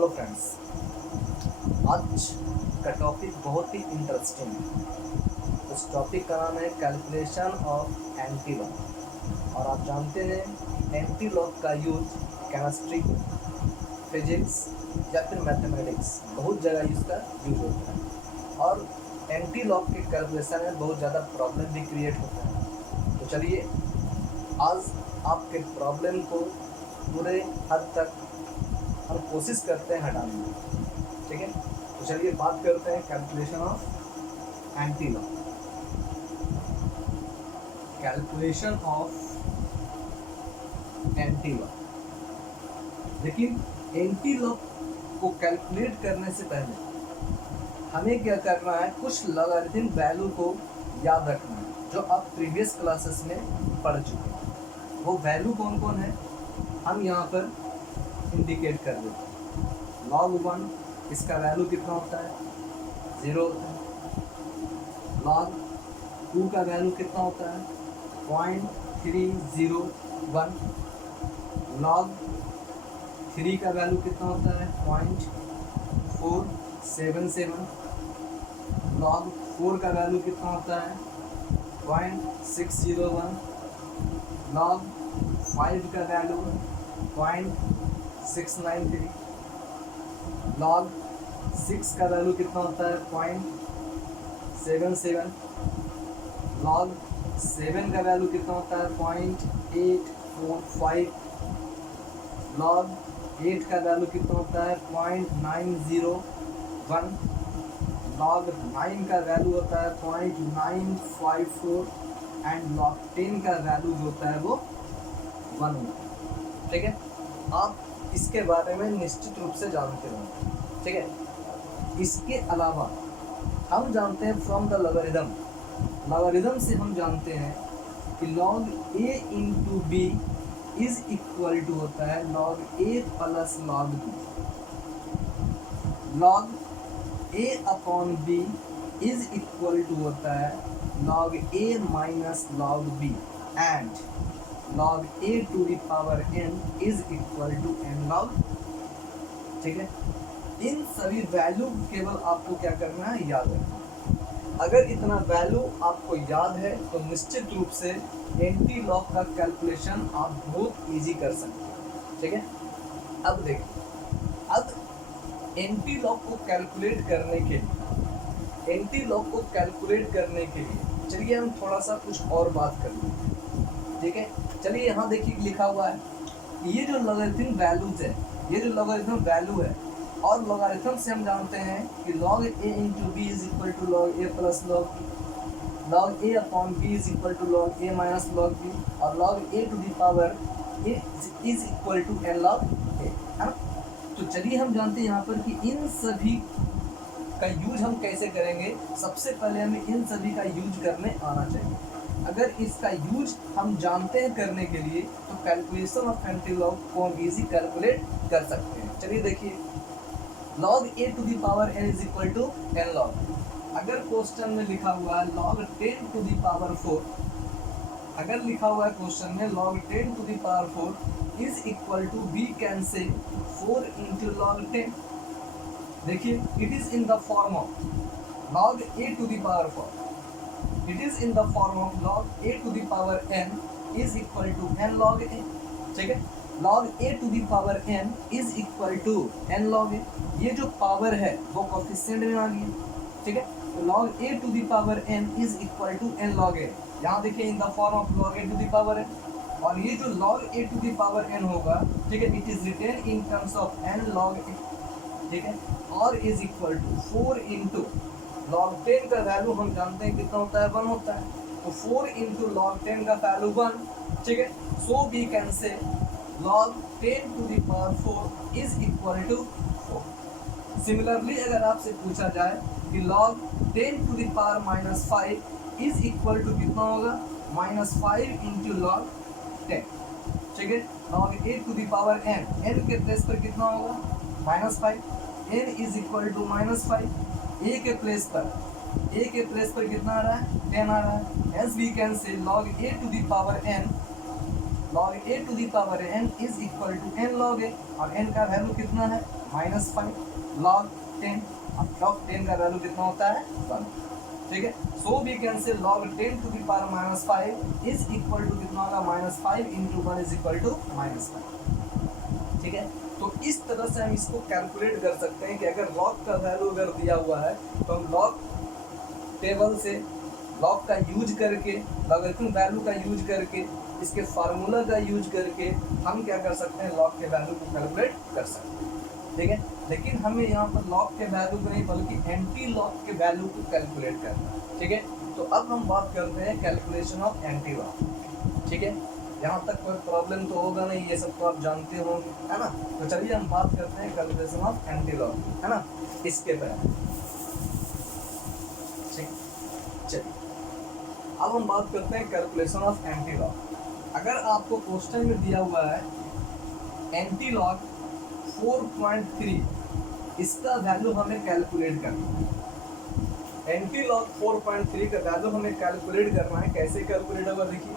Hello friends, आज का topic बहुत ही इंटरेस्टिंग है। उस टॉपिक का नाम है कैलकुलेशन ऑफ एंटी लॉग। और आप जानते हैं एंटी लॉग का यूज केमिस्ट्री, फिजिक्स या फिर मैथमेटिक्स बहुत जगह इसका यूज होता है। और एंटी लॉग के कैलकुलेशन में बहुत ज़्यादा प्रॉब्लम भी क्रिएट होता है। तो चलिए आज आपके प्रॉब्लम को पूरे हद तक हम कोशिश करते हैं हटाने की। ठीक है, तो चलिए बात करते हैं calculation of anti log. Calculation of anti log. लेकिन एंटी लॉग को कैलकुलेट करने से पहले हमें क्या करना है, कुछ लॉगरिथम वैल्यू को याद रखना है जो आप प्रीवियस क्लासेस में पढ़ चुके हैं। वो वैल्यू कौन कौन है हम यहाँ पर इंडिकेट कर देते हैं। log 1 इसका वैल्यू कितना होता है, 0 होता है। log 2 का वैल्यू कितना होता है, 0.301। log 3 का वैल्यू कितना होता है, 0.477। log 4 का वैल्यू कितना होता है, 0.601। log 5 का वैल्यू 0.693। log 6 का वैल्यू कितना होता है, 0.77। log 7 का वैल्यू कितना होता है, 0.845। log 8 का वैल्यू कितना होता है, 0.901। log 9 का वैल्यू होता है 0.954 एंड log 10 का वैल्यू जो होता है वो 1 होता है। ठीक है, आप इसके बारे में निश्चित रूप से जानते हो। ठीक है, इसके अलावा हम जानते हैं फ्रॉम द लॉगरिदम से हम जानते हैं कि log a into B is equal to होता है log a plus log b। log a upon b is equal to होता है log a minus log b and log a to the power n is equal to n log। ठीक है, इन सभी value केवल आपको क्या करना है, याद रखना। अगर इतना वैल्यू आपको याद है तो निश्चित रूप से एंटी लॉग का कैलकुलेशन आप बहुत इजी कर सकते हैं। ठीक है, अब देखिए, अब एंटी लॉग को कैलकुलेट करने के लिए चलिए हम थोड़ा सा कुछ और बात कर लें। ठीक है, चलिए यहाँ देखिए लिखा हुआ है, ये जो लॉगरिथम वैल्यूज है, ये जो लॉगरिथम वैल्यू है, और लॉगरिथम से हम जानते हैं कि log a into B is equal to log a plus log a upon b is equal to log a minus log b, और log a to the power a is equal to n log a, है ना। तो चलिए हम जानते हैं यहाँ पर कि इन सभी का यूज हम कैसे करेंगे। सबसे पहले हमें इन सभी का यूज करने आना चाहिए। अगर इसका यूज हम जानते हैं करने के लिए तो कैलकुलेशन ऑफ एंटी लॉग को हम इजी कैलकुलेट कर सकते हैं। चलिए देखिए, log a to the power n is equal to n log। अगर क्वेश्चन में लिखा हुआ है log 10 टू द पावर 4, अगर लिखा हुआ है क्वेश्चन में log 10 to the power 4 is equal to we can say 4 into log 10। देखिए, it is in the form of log a to the power 4, it is in the form of log a to the power n is equal to n log a। ठीक है, log a to the power n is equal to n log a। ये जो power है वो coefficient में आ गई। ठीक है, तो log a to the power n is equal to n log a। यहाँ देखिए in the form of log a to the power n, और ये जो log a to the power n होगा, ठीक है, it is written in terms of n log a। ठीक है, और is equal to 4 into log 10 का वैल्यू हम जानते हैं कितना होता है, 1 होता है, तो 4 इंटू log 10 का वैल्यू 1। ठीक है, so we can say log 10 to the power 4 is equal to 4। Similarly अगर आपसे पूछा जाए कि log 10 to the power minus 5 is equal to कितना होगा, -5 इंटू log 10। ठीक है, log a to the power n के प्लेस पर कितना होगा, -5, n is equal to -5, a के प्लेस पर कितना आ रहा है, 10 आ रहा है। As we can say log a to the power n log a to the power n is equal to n log a, और n का वैल्यू कितना है -5 log 10, अब log 10 का वैल्यू कितना होता है 1, ठीक है। So we can say log 10 to the power -5 is equal to कितना होगा -5 into 1 इज इक्वल टू -5, ठीक है। तो इस तरह से हम इसको कैलकुलेट कर सकते हैं कि अगर log का वैल्यू अगर दिया हुआ है तो हम log टेबल से log का यूज करके, लॉगरिथम वैल्यू का यूज करके, इसके फार्मूला का यूज करके हम क्या कर सकते हैं log के वैल्यू को कैलकुलेट कर सकते हैं, ठीक है। लेकिन हमें यहाँ पर log के वैल्यू को नहीं बल्कि एंटी log के वैल्यू को कैलकुलेट करना है, ठीक है। तो अब हम बात करते हैं कैलकुलेशन ऑफ एंटी log, ठीक है। यहाँ तक कोई प्रॉब्लम तो होगा नहीं, ये सब तो आप जानते होंगे, है ना। तो चलिए हम बात करते हैं कैलकुलेशन ऑफ एंटी log, है ना, इसके पहले, चलिए अब हम बात करते हैं कैलकुलेशन ऑफ एंटी लॉग। अगर आपको क्वेश्चन में दिया हुआ है एंटी लॉग 4.3, इसका वैल्यू हमें कैलकुलेट करना है। एंटी लॉग 4.3 का वैल्यू हमें कैलकुलेट करना है। कैसे कैलकुलेट होगा देखिए,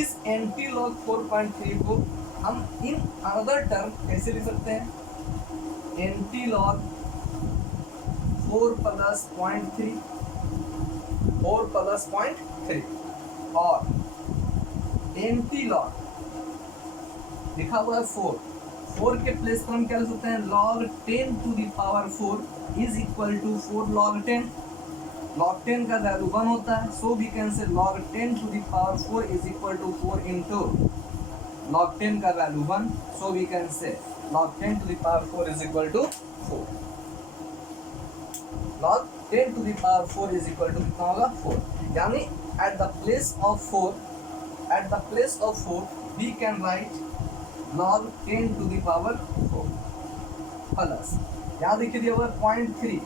इस एंटी लॉग 4.3 को हम इन अनदर टर्म कैसे लिख सकते हैं, एंटी लॉग 4 + 0.3 4 + 0.3 और एंटी लॉग लिखा हुआ है 4 के प्लेस पर हम क्या लिख सकते हैं log 10 to the power 4 is equal to 4 log 10। log 10 का वैल्यू 1 होता है, so we can say log 10 to the power 4 is equal to 4 into log 10 का value 1, so we can say log 10 to the power 4 is equal to 4। log 10 to the power 4 is equal to कितना होगा 4, यानी at the place of 4 we can write log 10 to the power 4 plus, यहाँ देखिए दिया हुआ है 0.3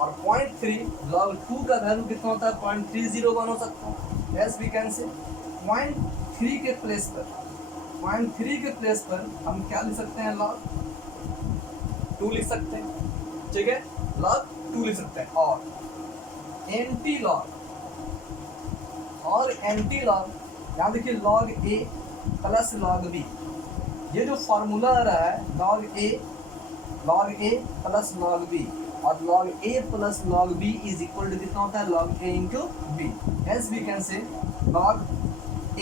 और 0.3 log 2 का वैल्यू कितना होता है 0.301 हो सकता है। यस वी कैन से 0.3 के प्लेस पर हम क्या लिख सकते हैं log 2 लिख सकते हैं, ठीक है, log 2 लिख सकते हैं। और एंटी लॉग यहाँ देखिए log a plus log b, ये जो फॉर्मूला आ रहा है log a plus log b, और log a plus log b is equal to कितना होता है log a into b। As we can say log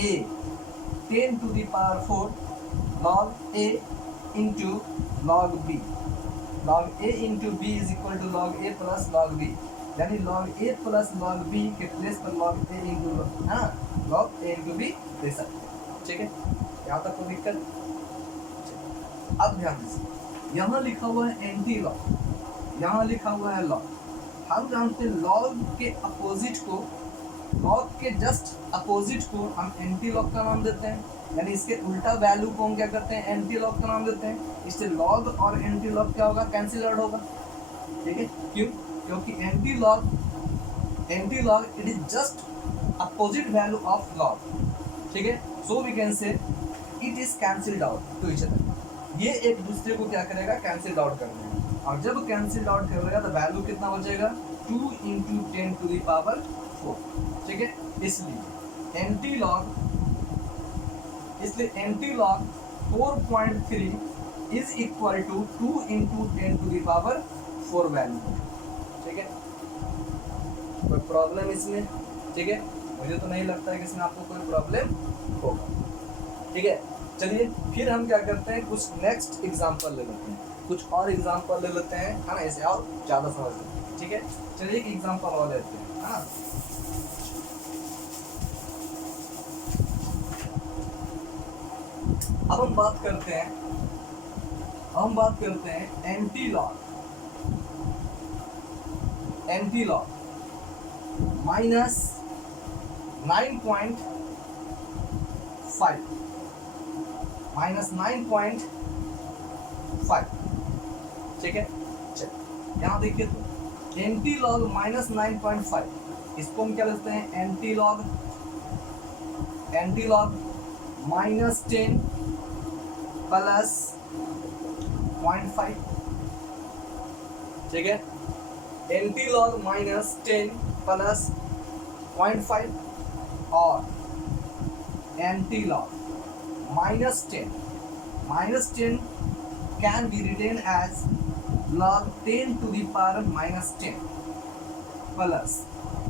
a 10 to the power 4 log a into log b, log a into b is equal to log a plus log b, यानी log a plus log b के place पर log a into log a into b दे सकते हैं, ठीक है। यहाँ तक कोई दिक्कत। अब ध्यान दीजिए, यहाँ लिखा हुआ है एंटी लॉग, यहाँ लिखा हुआ है लॉग। हम जानते हैं लॉग के जस्ट अपोजिट को हम एंटी लॉग का नाम देते हैं, यानी इसके उल्टा वैल्यू को हम क्या करते हैं एंटी लॉग का नाम देते हैं। इससे लॉग और एंटी लॉग क्या होगा कैंसिल आउट होगा, ठीक है। क्यों? क्योंकि anti log it is just opposite value of log, ठीक है। So we can say it is cancelled out to each other, ये एक दूसरे को क्या करेगा कैंसिल आउट कर देगा, और जब कैंसिल आउट करेगा तो वैल्यू कितना बचेगा 2 × 10 to the power 4, ठीक है। इसलिए anti log 4.3 is equal to 2 × 10 to the power 4 value, ठीक है। कोई प्रॉब्लम इसमें, ठीक है, मुझे तो नहीं लगता है कि इसमें आपको कोई प्रॉब्लम होगा, ठीक है। चलिए फिर हम क्या करते हैं कुछ नेक्स्ट एग्जांपल ले लेते हैं, कुछ और एग्जांपल ले लेते हैं, है ना, ऐसे और ज़्यादा समझ लेते हैं, ठीक है। चलिए एक एग्जांपल और लेते हैं, हाँ। अब हम बात करते हैं एंटी लॉग -9.5, ठीक है। चलिए यहाँ देखिए तो एंटी लॉग -9.5, इसको हम क्या लिखते हैं एंटी लॉग -10 प्लस 0.5, ठीक है। एंटी लॉग -10 प्लस 0.5 और anti log -10. -10 can be written as log 10 to the power -10 plus,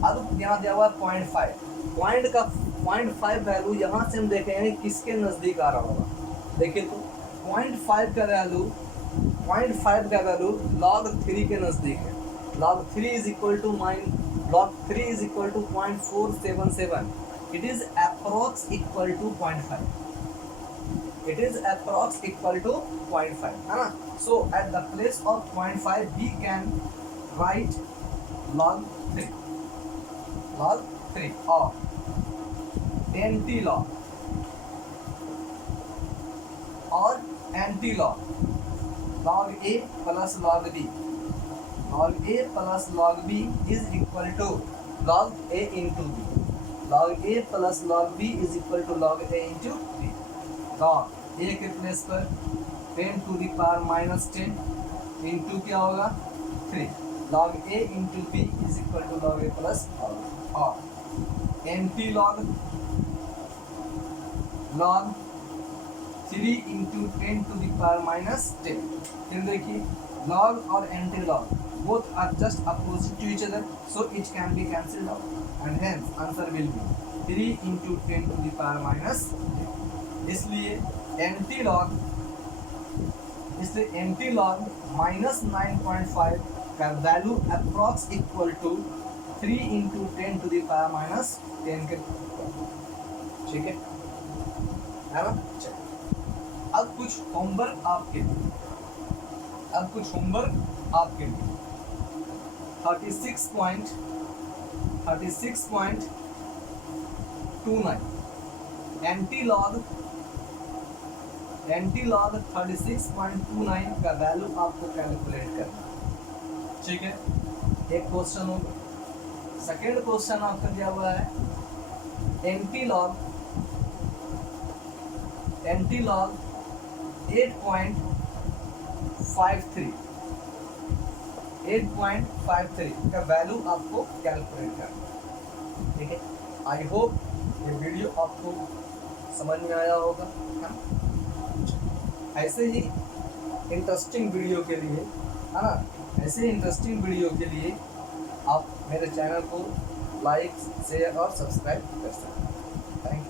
अब यहाँ दिया हुआ 0.5, पॉइंट का 0.5 वैल्यू यहाँ से हम देखेंगे किसके नज़दीक आ रहा होगा। देखिए तो 0.5 का वैल्यू log 3 के नज़दीक है। log 3 is equal to 0.477. It is approx equal to 0.5. It is approx equal to 0.5, है ना। So at the place of 0.5 we can write log 3 or anti-log or anti-log, log A plus log B. log A plus log B is equal to log A into B. log A plus log B is equal to log A into B. log A के place पर 10 to the power -10 into क्या होगा 3. log A into B is equal to log A plus or anti-log log 3 into 10 to the power -10. फिर देखिए log और anti-log both are just opposite to each other, so it can be cancelled out and hence answer will be 3 into 10 to the power -10. इसलिए anti-log -9.5 का value approx equal to 3 into 10 to the power -10 के, ठीक है ना। चलिए अब कुछ homework आपके लिए 36.29 एंटी-लॉग 36.29 का वैल्यू आपको कैलकुलेट करना, ठीक है। एक क्वेश्चन होगा। सेकेंड क्वेश्चन आपका दिया हुआ है एंटी-लॉग 8.53 का वैल्यू आपको कैलकुलेट करना, ठीक है। आई होप ये वीडियो आपको समझ में आया होगा। ऐसे ही इंटरेस्टिंग वीडियो के लिए, है ना, आप मेरे चैनल को लाइक, शेयर और सब्सक्राइब कर सकते हैं। Thank you.